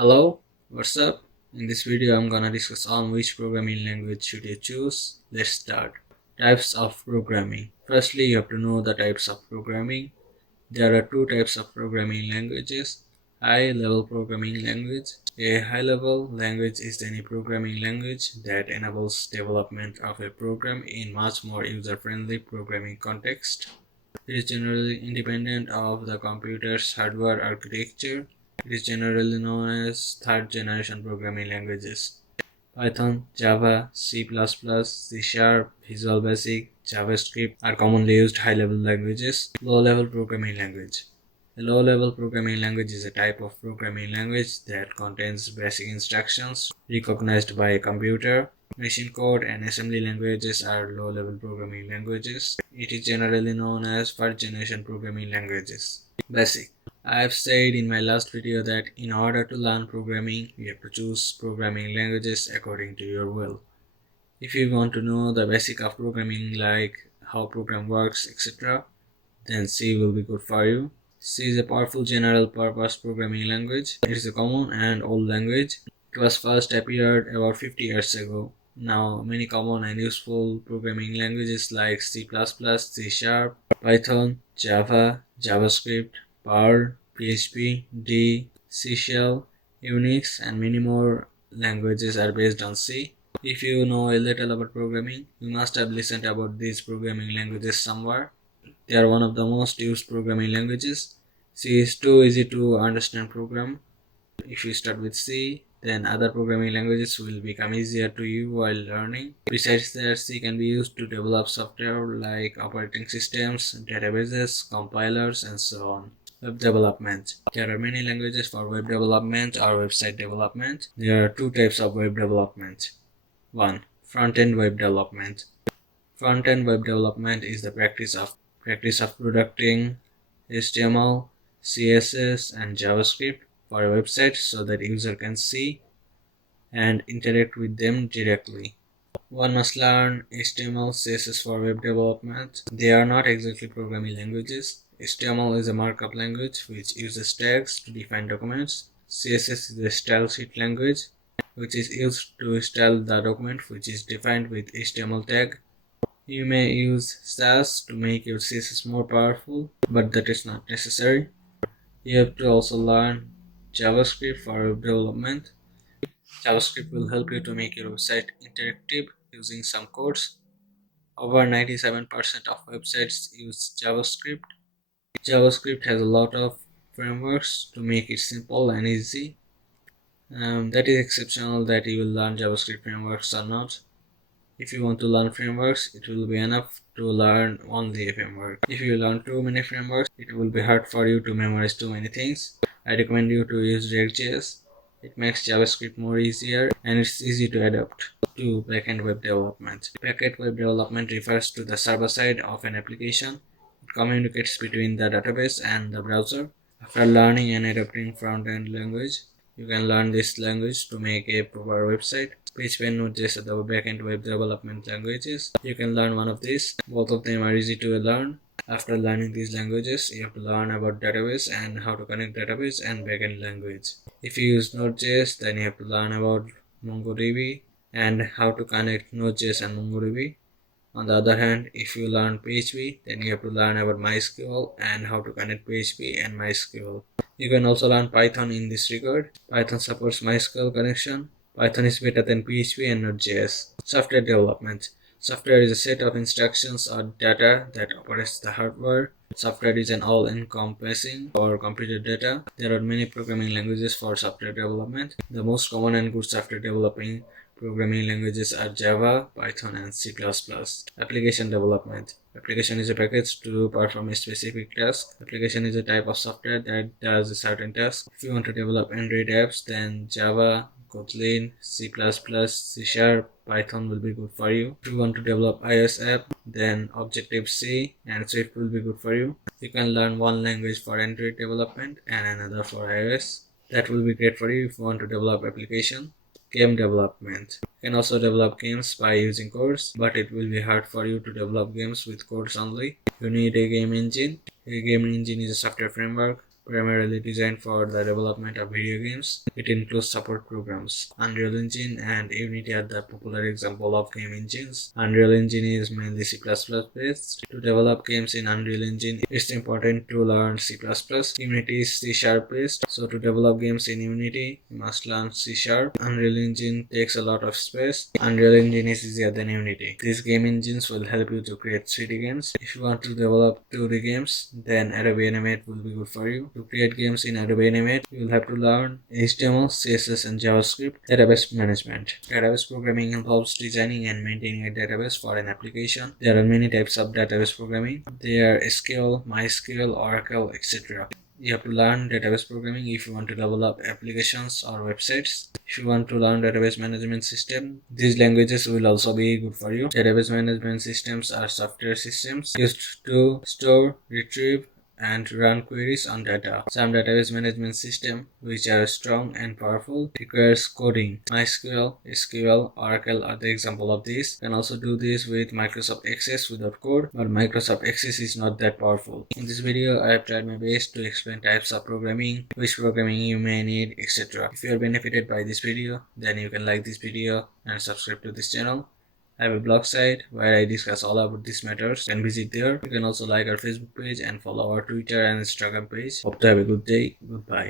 Hello, what's up? In this video I'm gonna discuss on which programming language should you choose. Let's start. Types of programming. Firstly, you have to know the types of programming. There are two types of programming languages. High-level programming language. A high-level language is any programming language that enables development of a program in much more user-friendly programming context. It is generally independent of the computer's hardware architecture. It is generally known as third-generation programming languages. Python, Java, C++, C Sharp, Visual Basic, JavaScript are commonly used high-level languages. Low-level programming language. A low-level programming language is a type of programming language that contains basic instructions recognized by a computer. Machine code and assembly languages are low-level programming languages. It is generally known as first-generation programming languages. Basic. I have said in my last video that in order to learn programming, you have to choose programming languages according to your will. If you want to know the basic of programming like how program works, etc., then C will be good for you. C is a powerful general purpose programming language. It is a common and old language. It was first appeared about 50 years ago. Now many common and useful programming languages like C++, C Sharp, Python, Java, JavaScript, Perl, PHP, D, C Shell, Unix and many more languages are based on C. If you know a little about programming, you must have listened about these programming languages somewhere. They are one of the most used programming languages. C is too easy to understand program. If you start with C, then other programming languages will become easier to you while learning. Besides that, C can be used to develop software like operating systems, databases, compilers, and so on. Web development. There are many languages for web development or website development. There are two types of web development. 1. Front-end web development. Front-end web development is the practice of producing HTML, CSS, and JavaScript for a website so that user can see and interact with them directly. One must learn HTML, CSS for web development. They are not exactly programming languages. HTML is a markup language which uses tags to define documents. CSS is a style sheet language which is used to style the document which is defined with HTML tag. You may use Sass to make your CSS more powerful, but that is not necessary. You have to also learn JavaScript for web development. JavaScript will help you to make your website interactive using some codes. Over 97% of websites use JavaScript. JavaScript has a lot of frameworks to make it simple and easy. That is exceptional that you will learn JavaScript frameworks or not. If you want to learn frameworks, it will be enough to learn only a framework. If you learn too many frameworks, it will be hard for you to memorize too many things. I recommend you to use React.js. It makes JavaScript more easier and it's easy to adapt to backend web development. Backend web development refers to the server side of an application. It communicates between the database and the browser. After learning and adapting front-end language, you can learn this language to make a proper website. PHP and Node.js are the backend web development languages. You can learn one of these. Both of them are easy to learn. After learning these languages, you have to learn about database and how to connect database and backend language. If you use Node.js, then you have to learn about MongoDB and how to connect Node.js and MongoDB. On the other hand, if you learn PHP, then you have to learn about MySQL and how to connect PHP and MySQL. You can also learn Python in this regard. Python supports MySQL connection. Python is better than PHP and Node.js. Software development. Software is a set of instructions or data that operates the hardware. Software is an all-encompassing or computer data. There are many programming languages for software development. The most common and good software developing programming languages are Java, Python, and C++. Application development. Application is a package to perform a specific task. Application is a type of software that does a certain task. If you want to develop Android apps, then Java, Kotlin, C++, C Sharp, Python will be good for you. If you want to develop iOS app, then Objective-C and Swift will be good for you. You can learn one language for Android development and another for iOS. That will be great for you if you want to develop application. Game development. You can also develop games by using codes, but it will be hard for you to develop games with codes only. You need a game engine. A game engine is a software framework primarily designed for the development of video games. It includes support programs. Unreal Engine and Unity are the popular example of game engines. Unreal Engine is mainly C++ based. To develop games in Unreal Engine, it's important to learn C++. Unity is C# based, so to develop games in Unity, you must learn C#. Unreal Engine takes a lot of space. Unreal Engine is easier than Unity. These game engines will help you to create 3D games. If you want to develop 2D games, then Adobe Animate will be good for you. To create games in Adobe Animate, you will have to learn HTML, CSS, and JavaScript. Database management. Database programming involves designing and maintaining a database for an application. There are many types of database programming. There are SQL, MySQL, Oracle, etc. You have to learn database programming if you want to develop applications or websites. If you want to learn database management system, these languages will also be good for you. Database management systems are software systems used to store, retrieve, and run queries on data. Some database management systems, which are strong and powerful, requires coding. MySQL, SQL, Oracle are the example of this. You can also do this with Microsoft Access without code, but Microsoft Access is not that powerful. In this video, I have tried my best to explain types of programming, which programming you may need, etc. If you are benefited by this video, then you can like this video and subscribe to this channel. I have a blog site where I discuss all about these matters. You can visit there. You can also like our Facebook page and follow our Twitter and Instagram page. Hope to have a good day. Goodbye.